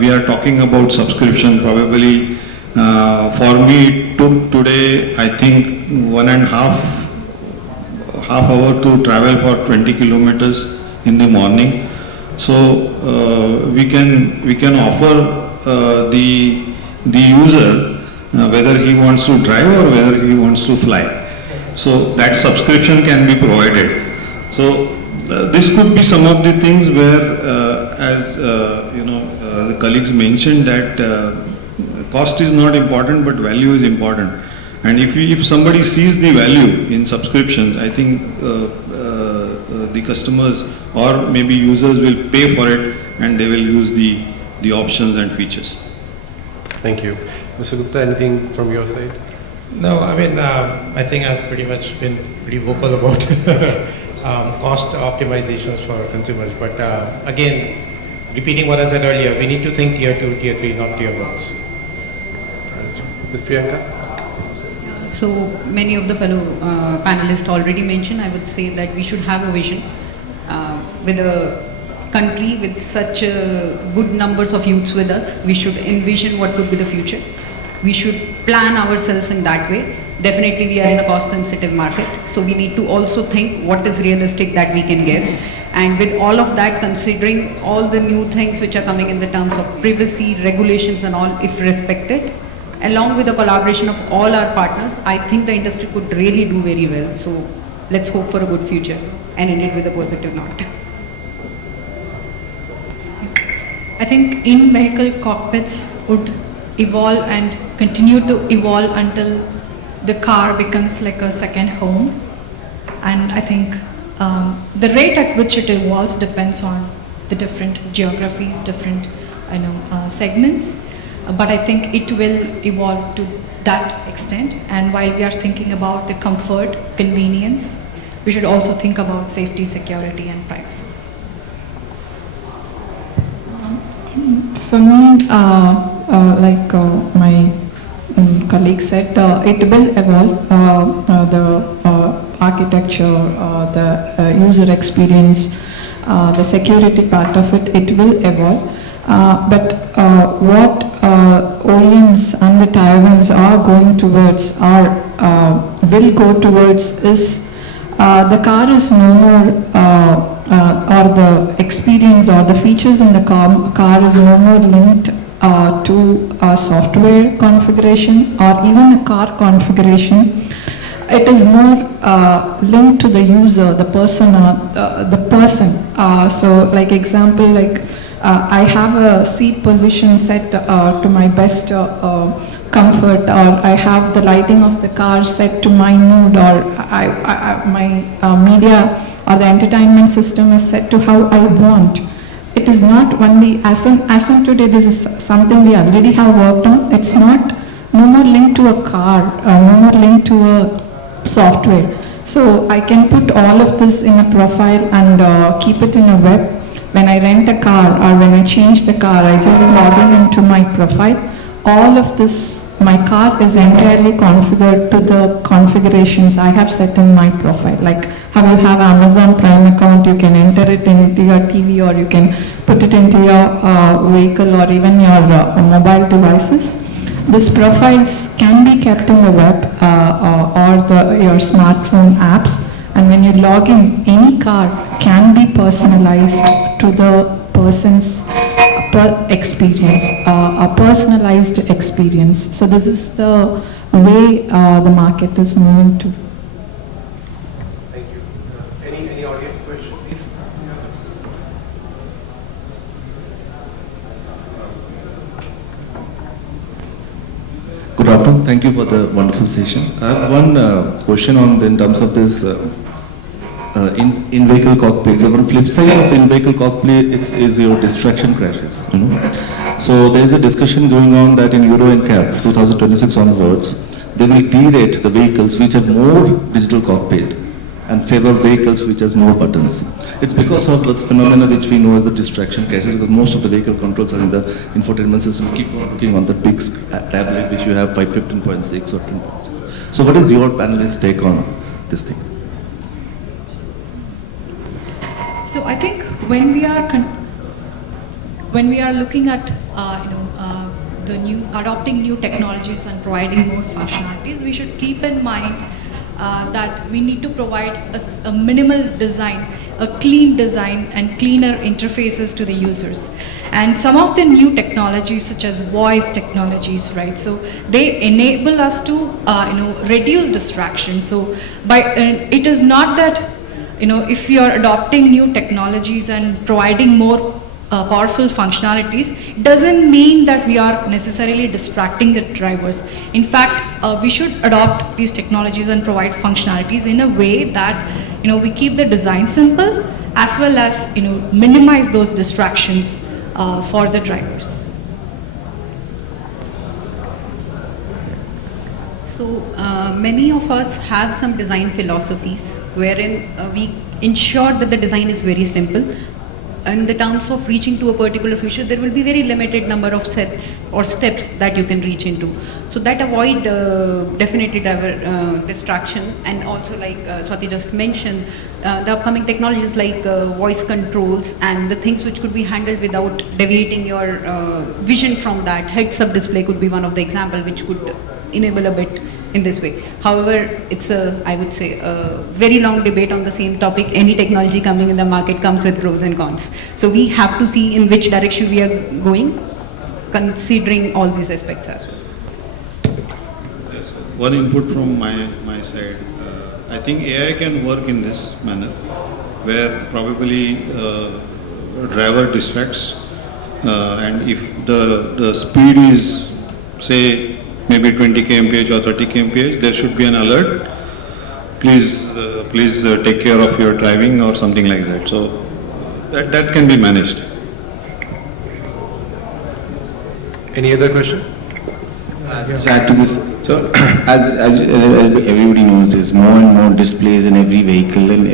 We are talking about subscription. Probably for me it took today, I think 1.5 hour to travel for 20 kilometers in the morning. So we can offer the user whether he wants to drive or whether he wants to fly. So that subscription can be provided. So this could be some of the things where, as the colleagues mentioned, that cost is not important, but value is important. And if somebody sees the value in subscriptions, I think the customers or maybe users will pay for it, and they will use the options and features. Thank you. Mr. Gupta, anything from your side? No, I think I've pretty much been pretty vocal about cost optimizations for consumers. But again, repeating what I said earlier, we need to think tier 2, tier 3, not tier 1s. Ms. Priyanka? So many of the fellow panelists already mentioned, I would say that we should have a vision with a country with such good numbers of youths with us. We should envision what could be the future. We should plan ourselves in that way, definitely we are in a cost sensitive market, so we need to also think what is realistic that we can give. And with all of that, considering all the new things which are coming in the terms of privacy, regulations and all, if respected, along with the collaboration of all our partners, I think the industry could really do very well. So let's hope for a good future and end it with a positive note. I think in-vehicle cockpits would evolve and continue to evolve until the car becomes like a second home. And I think the rate at which it evolves depends on the different geographies, different segments. But I think it will evolve to that extent. And while we are thinking about the comfort, convenience, we should also think about safety, security, and privacy. For me, like my colleague said, it will evolve. The architecture, the user experience, the security part of it, it will evolve. But what OEMs and the Tier 1s are going towards, or will go towards, is the car is no more, or the experience or the features in the car is no more linked to a software configuration or even a car configuration. It is more linked to the user, the person. So, like example, like I have a seat position set to my best comfort, or I have the lighting of the car set to my mood, or my media or the entertainment system is set to how I want. It is not only, as on today, this is something we already have worked on. It's not no more linked to a car, no more linked to a software. So I can put all of this in a profile and keep it in a web. When I rent a car or when I change the car, I just log in into my profile. All of this, my car is entirely configured to the configurations I have set in my profile. Like how you have Amazon Prime account, you can enter it into your TV, or you can put it into your vehicle or even your mobile devices. These profiles can be kept in the web or your smartphone apps, and when you log in, any car can be personalized to the person's experience, a personalized experience. So this is the way the market is moving to. Thank you. Any audience question, please? Good afternoon. Thank you for the wonderful session. I have one question on in terms of this in-vehicle cockpits. So one flip side of in-vehicle cockpit is your distraction crashes. So there is a discussion going on that in Euro NCAP 2026 onwards, they will derate the vehicles which have more digital cockpit and favor vehicles which has more buttons. It's because of this phenomena which we know as the distraction crashes, because most of the vehicle controls are in the infotainment system. Keep on looking on the big tablet which you have 515.6 or 10.6. So what is your panelist take on this thing? So I think when we are looking at adopting new technologies and providing more functionalities, we should keep in mind that we need to provide a minimal design, a clean design and cleaner interfaces to the users. And some of the new technologies such as voice technologies, right? So they enable us to reduce distraction. So it is not that if you are adopting new technologies and providing more powerful functionalities, doesn't mean that we are necessarily distracting the drivers. In fact, we should adopt these technologies and provide functionalities in a way that we keep the design simple, as well as minimize those distractions for the drivers. So many of us have some design philosophies wherein we ensure that the design is very simple. In the terms of reaching to a particular feature, there will be very limited number of sets or steps that you can reach into. So that avoid definitely driver distraction, and also like Swati just mentioned, the upcoming technologies like voice controls and the things which could be handled without deviating your vision from that. Heads-up display could be one of the example which could enable a bit in this way. However, it's I would say, a very long debate on the same topic. Any technology coming in the market comes with pros and cons. So we have to see in which direction we are going, considering all these aspects as well. Yes, one input from my side. I think AI can work in this manner, where probably driver distracts, and if the speed is, say, maybe 20 kmph or 30 kmph, there should be an alert. Please take care of your driving or something like that. So that can be managed. Any other question? Just add to this. So, as everybody knows, there's more and more displays in every vehicle, and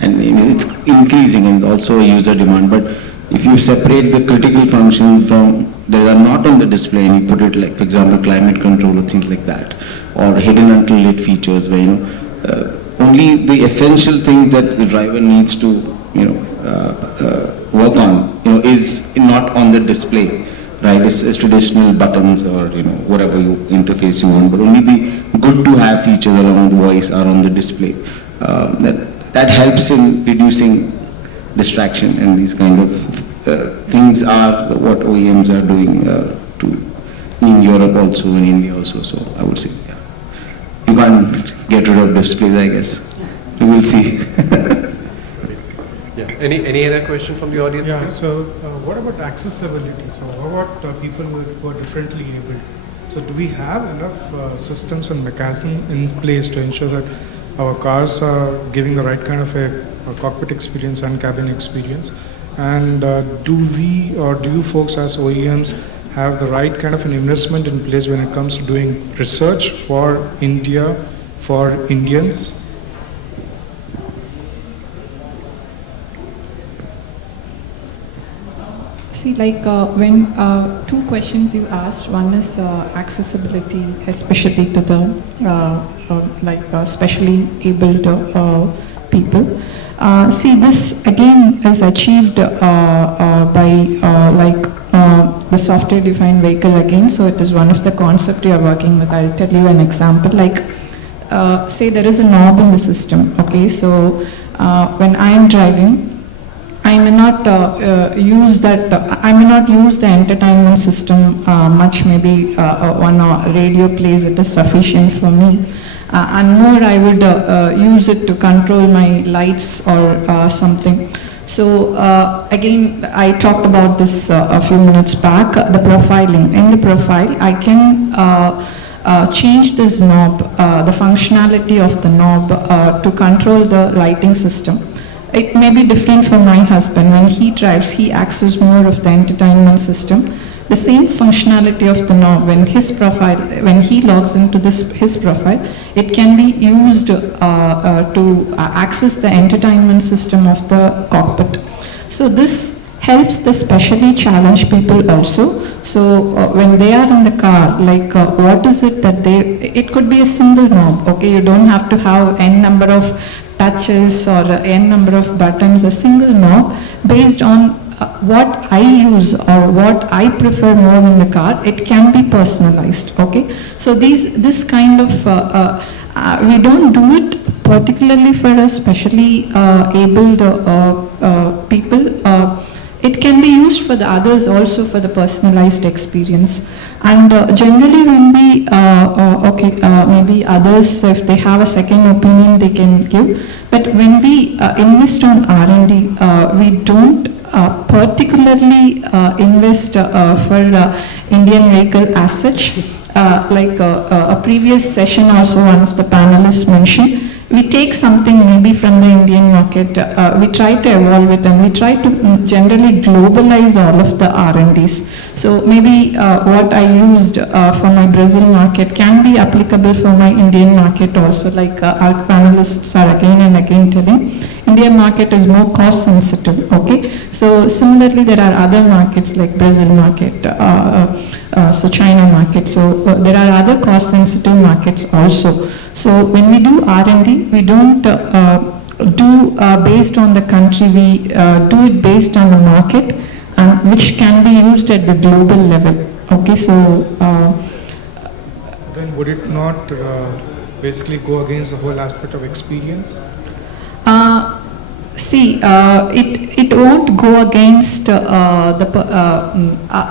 it's increasing, and also a user demand. But if you separate the critical function from that are not on the display, and you put it like, for example, climate control or things like that, or hidden until lit features, where only the essential things that the driver needs to work on, is not on the display. Right, it's traditional buttons or whatever interface you want, but only the good to have features along with voice are on the display. That helps in reducing distraction, and these kind of things are what OEMs are doing in Europe also, in India also. So I would say, you can't get rid of displays, I guess. We will see. Yeah. Any other question from the audience? Yeah, please? so what about accessibility? So how about people who are differently able? So do we have enough systems and mechanisms in place to ensure that our cars are giving the right kind of a cockpit experience and cabin experience? And do we, or do you folks as OEMs have the right kind of an investment in place when it comes to doing research for India, for Indians? See, like when two questions you asked, one is accessibility, especially to the specially abled people. See, this again is achieved by the software-defined vehicle again. So it is one of the concepts we are working with. I'll tell you an example. Like, say there is a knob in the system. Okay, so when I am driving, I may not use that. I may not use the entertainment system much. Maybe one radio plays, it is sufficient for me, and more I would use it to control my lights or something. So again, I talked about this a few minutes back. The profiling. In the profile, I can change this knob, the functionality of the knob to control the lighting system. It may be different for my husband. When he drives, he accesses more of the entertainment system. The same functionality of the knob, when his profile, when he logs into his profile, it can be used to access the entertainment system of the cockpit. So this helps the specially challenged people also. So when they are in the car, like what is it that it could be a single knob, okay? You don't have to have n number of touches or n number of buttons, a single knob based on what I use or what I prefer more in the car. It can be personalized, okay? So this kind of, we don't do it particularly for a specially abled people. It can be used for the others also, for the personalized experience. And generally when we, maybe others, if they have a second opinion, they can give. But when we invest on R&D, we don't particularly invest for Indian vehicle as such. Like a previous session also, one of the panelists mentioned, we take something maybe from the Indian market, we try to evolve it, and we try to generally globalize all of the R&Ds. So maybe what I used for my Brazil market can be applicable for my Indian market also, like our panelists are again and again telling. Indian market is more cost sensitive, okay? So similarly there are other markets like Brazil market, so China market, so there are other cost sensitive markets also. So when we do R&D, we don't do based on the country, we do it based on the market, which can be used at the global level, okay? So then would it not basically go against the whole aspect of experience? It won't go against the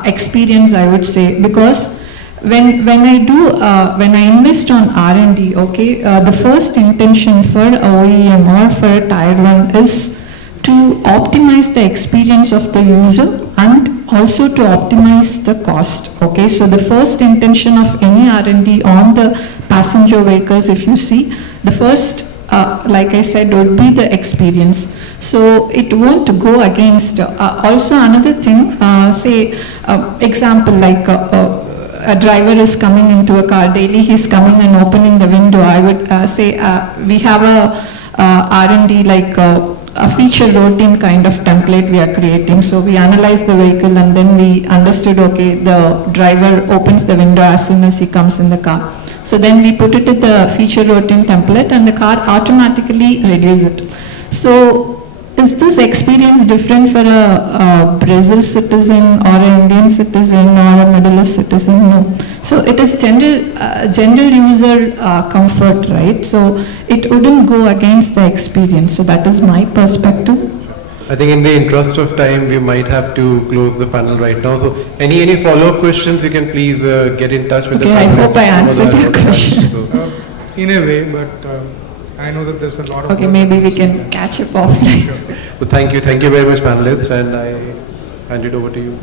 experience, I would say, because when I invest on R&D, okay, the first intention for OEM or for a tier 1 is to optimize the experience of the user and also to optimize the cost. Okay, so the first intention of any R&D on the passenger vehicles, if you see, the first, like I said, would be the experience. So it won't go against. Also another thing, example like a driver is coming into a car daily, he's coming and opening the window. I would say we have a R&D like a feature routine kind of template we are creating. So we analyze the vehicle and then we understood, okay, the driver opens the window as soon as he comes in the car. So then we put it in the feature routine template and the car automatically reduces it. So is this experience different for a Brazil citizen or an Indian citizen or a Middle East citizen? No. So it is general user comfort, right? So it wouldn't go against the experience. So that is my perspective. I think in the interest of time, we might have to close the panel right now. So any follow-up questions, you can please get in touch with the I hope I answered your question. In a way, but I know that there's a lot of... Okay, maybe we can catch up offline. Sure. So thank you very much, panelists, and I hand it over to you.